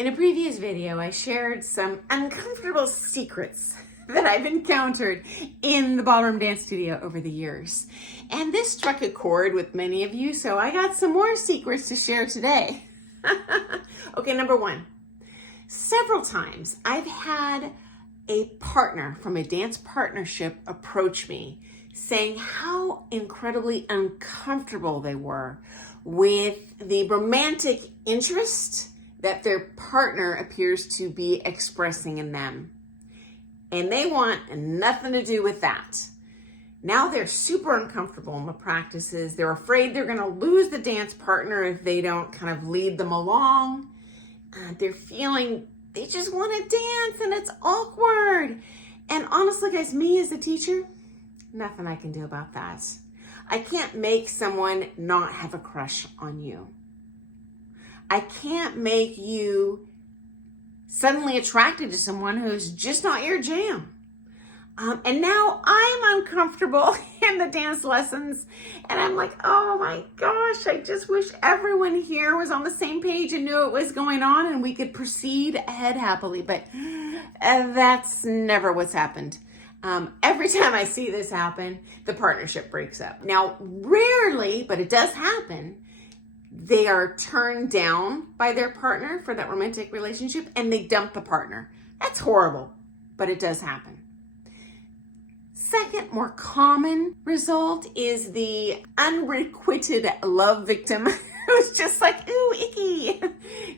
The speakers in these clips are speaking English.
In a previous video, I shared some uncomfortable secrets that I've encountered in the ballroom dance studio over the years. And this struck a chord with many of you, so I got some more secrets to share today. Okay, number one. Several times I've had a partner from a dance partnership approach me saying how incredibly uncomfortable they were with the romantic interest that their partner appears to be expressing in them. And they want nothing to do with that. Now they're super uncomfortable in the practices. They're afraid they're gonna lose the dance partner if they don't kind of lead them along. They're feeling they just wanna dance and it's awkward. And honestly, guys, me as a teacher, nothing I can do about that. I can't make someone not have a crush on you. I can't make you suddenly attracted to someone who's just not your jam. And now I'm uncomfortable in the dance lessons and I'm like, oh my gosh, I just wish everyone here was on the same page and knew what was going on and we could proceed ahead happily, but that's never what's happened. Every time I see this happen, the partnership breaks up. Now, rarely, but it does happen, they are turned down by their partner for that romantic relationship and they dump the partner. That's horrible, but it does happen. Second, more common result is the unrequited love victim who's just like, ooh, icky.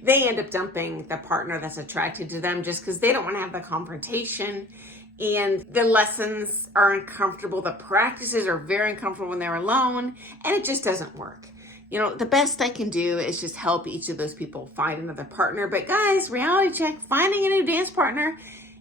They end up dumping the partner that's attracted to them just because they don't want to have the confrontation. And the lessons are uncomfortable. The practices are very uncomfortable when they're alone, and it just doesn't work. You know, the best I can do is just help each of those people find another partner. But guys, reality check, finding a new dance partner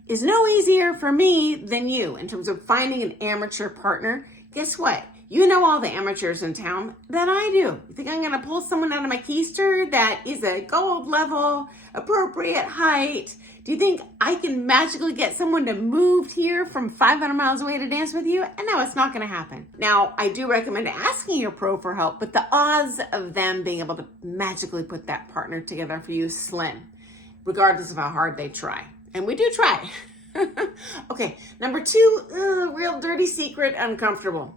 is no easier for me than you in terms of finding an amateur partner. Guess what? You know all the amateurs in town that I do. You think I'm gonna pull someone out of my keister that is a gold level, appropriate height? Do you think I can magically get someone to move here from 500 miles away to dance with you? And no, it's not gonna happen. Now, I do recommend asking your pro for help, but the odds of them being able to magically put that partner together for you is slim, regardless of how hard they try. And we do try. Okay, number two, real dirty secret, uncomfortable.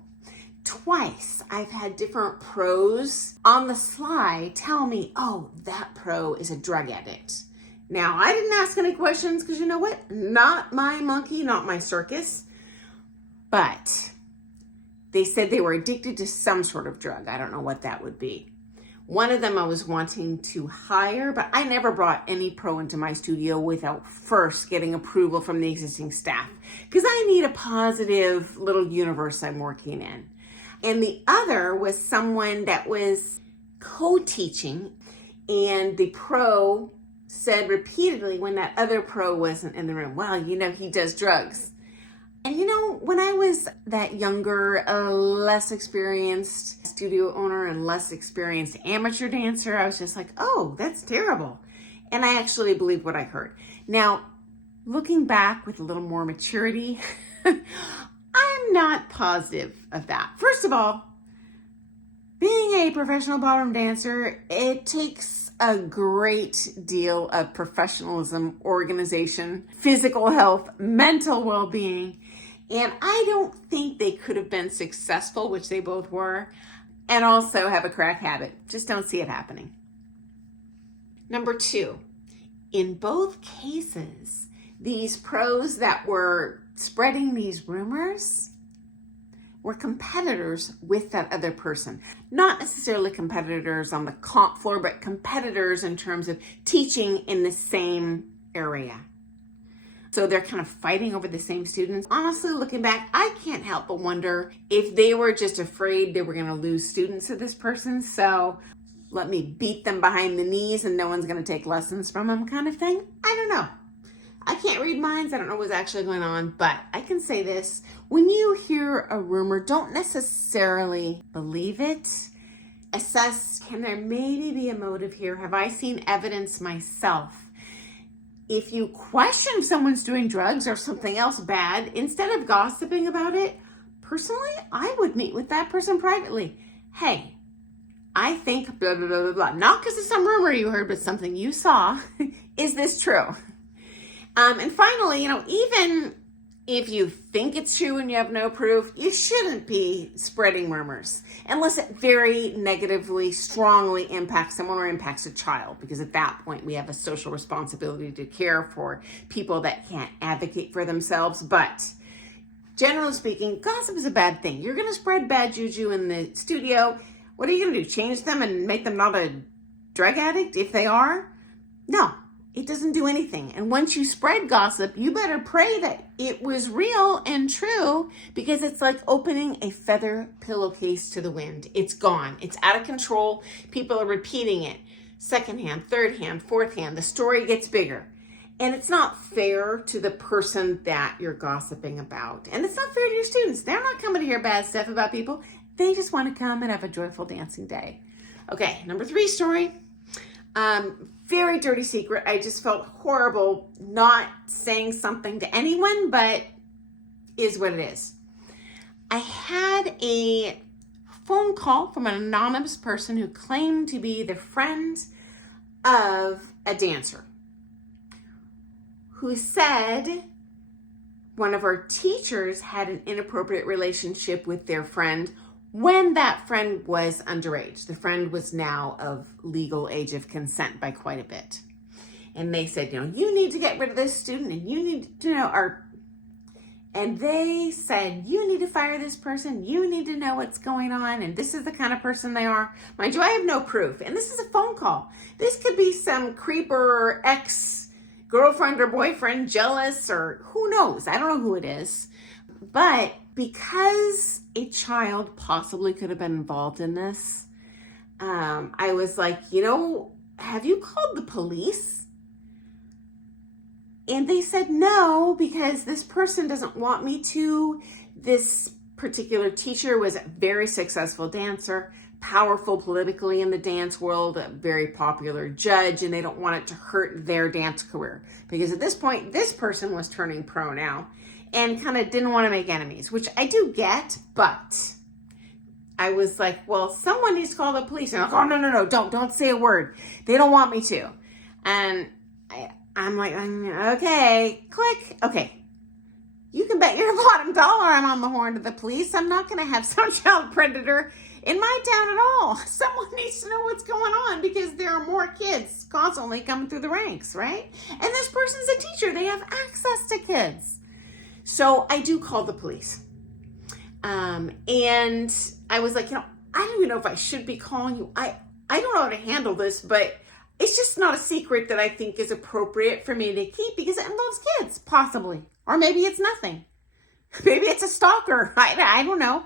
Twice I've had different pros on the sly tell me, oh, that pro is a drug addict. Now, I didn't ask any questions because you know what? Not my monkey, not my circus. But they said they were addicted to some sort of drug. I don't know what that would be. One of them I was wanting to hire, but I never brought any pro into my studio without first getting approval from the existing staff because I need a positive little universe I'm working in. And the other was someone that was co-teaching, and the pro said repeatedly when that other pro wasn't in the room, well, you know, he does drugs. And you know, when I was that younger, less experienced studio owner and less experienced amateur dancer, I was just like, oh, that's terrible. And I actually believed what I heard. Now, looking back with a little more maturity, I'm not positive of that. First of all, being a professional ballroom dancer, it takes a great deal of professionalism, organization, physical health, mental well-being. And I don't think they could have been successful, which they both were, and also have a crack habit. Just don't see it happening. Number two, in both cases, these pros that were spreading these rumors were competitors with that other person. Not necessarily competitors on the comp floor, but competitors in terms of teaching in the same area. So they're kind of fighting over the same students. Honestly, looking back, I can't help but wonder if they were just afraid they were gonna lose students to this person. So let me beat them behind the knees and no one's gonna take lessons from them kind of thing. I don't know. I can't read minds. I don't know what's actually going on, but I can say this. When you hear a rumor, don't necessarily believe it. Assess, can there maybe be a motive here? Have I seen evidence myself? If you question if someone's doing drugs or something else bad, instead of gossiping about it, personally, I would meet with that person privately. Hey, I think blah, blah, blah, blah, blah. Not because of some rumor you heard, but something you saw. Is this true? And finally, even if you think it's true and you have no proof, you shouldn't be spreading rumors unless it very negatively, strongly impacts someone or impacts a child, because at that point we have a social responsibility to care for people that can't advocate for themselves. But generally speaking, gossip is a bad thing. You're going to spread bad juju in the studio. What are you going to do? Change them and make them not a drug addict if they are? No. It doesn't do anything. And once you spread gossip, you better pray that it was real and true, because it's like opening a feather pillowcase to the wind. It's gone. It's out of control. People are repeating it. Second hand, third hand, fourth hand. The story gets bigger. And it's not fair to the person that you're gossiping about. And it's not fair to your students. They're not coming to hear bad stuff about people. They just want to come and have a joyful dancing day. Okay, number 3 story. Very dirty secret. I just felt horrible not saying something to anyone, but is what it is. I had a phone call from an anonymous person who claimed to be the friend of a dancer, who said one of our teachers had an inappropriate relationship with their friend when that friend was underage. The friend was now of legal age of consent by quite a bit. And they said, you need to get rid of this student, and you need to, and they said, you need to fire this person. You need to know what's going on. And this is the kind of person they are. Mind you, I have no proof. And this is a phone call. This could be some creeper ex-girlfriend or boyfriend jealous, or who knows? I don't know who it is. But because a child possibly could have been involved in this, I was like, have you called the police? And they said no, because this person doesn't want me to. This particular teacher was a very successful dancer, powerful politically in the dance world, a very popular judge, and they don't want it to hurt their dance career. Because at this point, this person was turning pro now and kind of didn't want to make enemies, which I do get, but I was like, well, someone needs to call the police. And I'm like, oh, no, don't say a word. They don't want me to. And I'm like, okay, click. Okay, you can bet your bottom dollar I'm on the horn to the police. I'm not going to have some child predator in my town at all. Someone needs to know what's going on, because there are more kids constantly coming through the ranks, right? And this person's a teacher. They have access to kids. So I do call the police. And I was like, I don't even know if I should be calling you. I don't know how to handle this, but it's just not a secret that I think is appropriate for me to keep, because it involves kids, possibly. Or maybe it's nothing. Maybe it's a stalker. I don't know.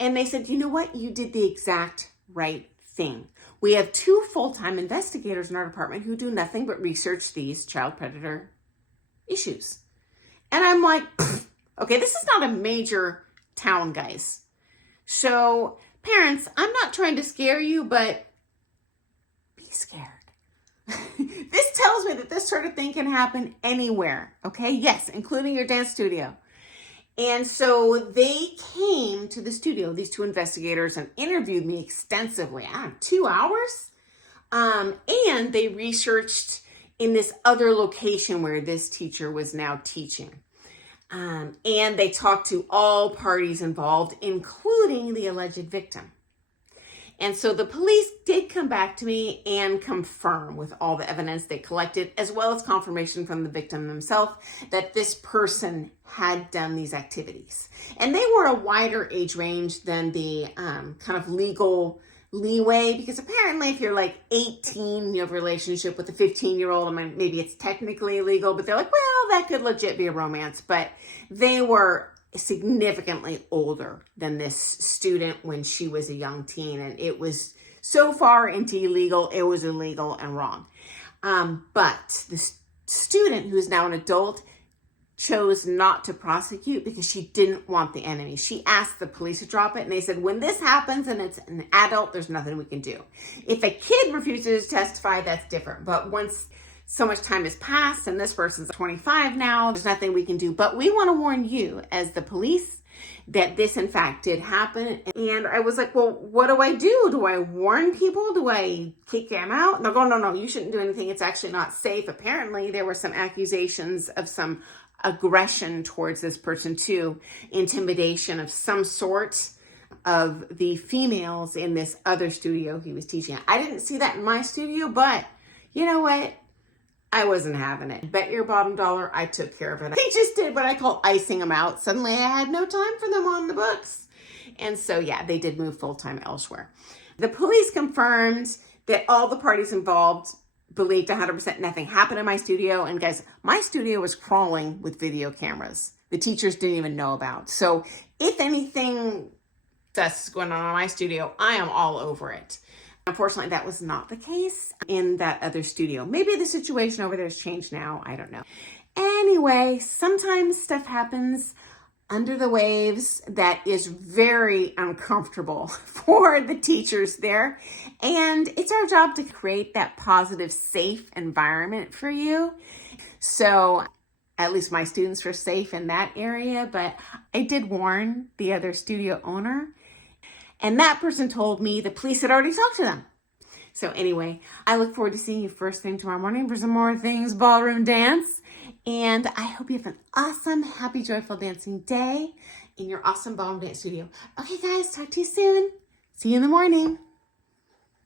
And they said, you know what? You did the exact right thing. We have 2 full-time investigators in our department who do nothing but research these child predator issues. And I'm like, okay, this is not a major town, guys. So parents, I'm not trying to scare you, but be scared. This tells me that this sort of thing can happen anywhere. Okay. Yes. Including your dance studio. And so they came to the studio, these 2 investigators, and interviewed me extensively. 2 hours. And they researched in this other location where this teacher was now teaching. And they talked to all parties involved, including the alleged victim. And so the police did come back to me and confirm with all the evidence they collected, as well as confirmation from the victim himself, that this person had done these activities. And they were a wider age range than the kind of legal leeway, because apparently if you're like 18, you have a relationship with a 15-year-old, I mean, maybe it's technically illegal, but they're like, well, that could legit be a romance. But they were significantly older than this student when she was a young teen, and it was so far into illegal, it was illegal and wrong. But the student, who is now an adult, chose not to prosecute because she didn't want the enemy. She asked the police to drop it, and they said, when this happens and it's an adult, there's nothing we can do. If a kid refuses to testify, that's different. But once so much time has passed and this person's 25 now, there's nothing we can do. But we want to warn you, as the police, that this in fact did happen. And I was like, well, what do I do? Do I warn people? Do I kick them out? And they'll go, no, you shouldn't do anything. It's actually not safe. Apparently there were some accusations of some aggression towards this person too, intimidation of some sort of the females in this other studio he was teaching at. I didn't see that in my studio, but you know what? I wasn't having it. Bet your bottom dollar I took care of it. I just did what I call icing them out. Suddenly I had no time for them on the books. And so yeah, they did move full-time elsewhere. The police confirmed that all the parties involved believed 100% nothing happened in my studio. And guys, my studio was crawling with video cameras. The teachers didn't even know about. So if anything that's going on in my studio, I am all over it. Unfortunately, that was not the case in that other studio. Maybe the situation over there has changed now. I don't know. Anyway, sometimes stuff happens under the waves that is very uncomfortable for the teachers there. And it's our job to create that positive, safe environment for you. So at least my students were safe in that area, but I did warn the other studio owner. And that person told me the police had already talked to them. So anyway, I look forward to seeing you first thing tomorrow morning for some more things ballroom dance. And I hope you have an awesome, happy, joyful dancing day in your awesome ballroom dance studio. Okay, guys, talk to you soon. See you in the morning.